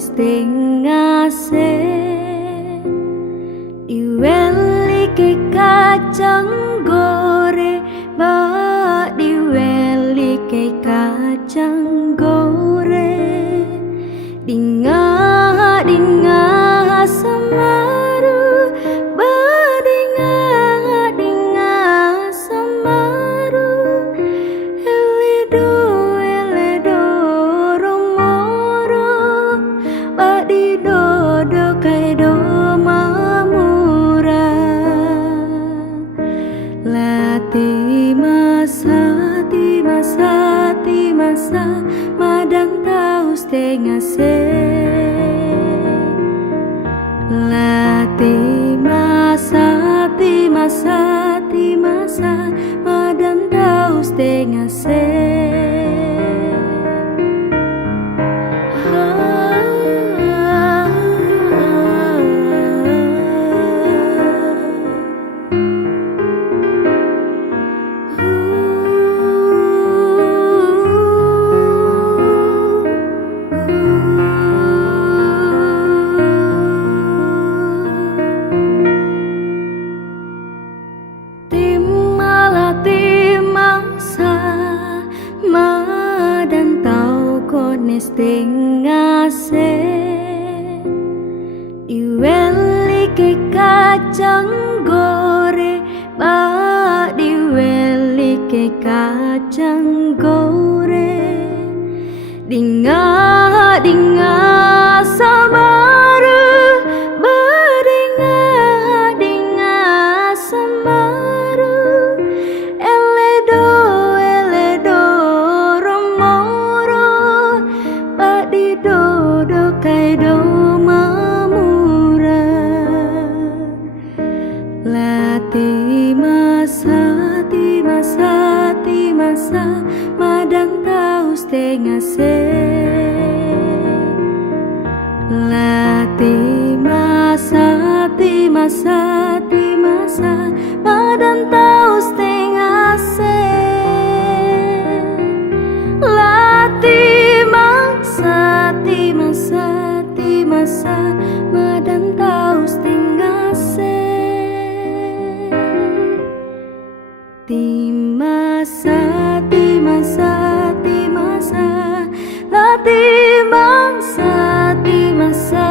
setengah se diweli ke kacang gore ba diweli ke kacang gore dinga dinga samaru ba dinga dinga samaru eledo eledo romoro ba di do kai do mamura lati masa madang tahu setengah se lati masa madang tahu setengah se setengah se diweli ke kacang gore ba diweli ke kacang gore dinga dinga samaru ba dinga dinga samaru eledo eledo romoro ba di do kai do mamura lati masa madang tahu setengah se lati masa madang tahu setengah se lati masa madang tahu setengah se timasa lati masa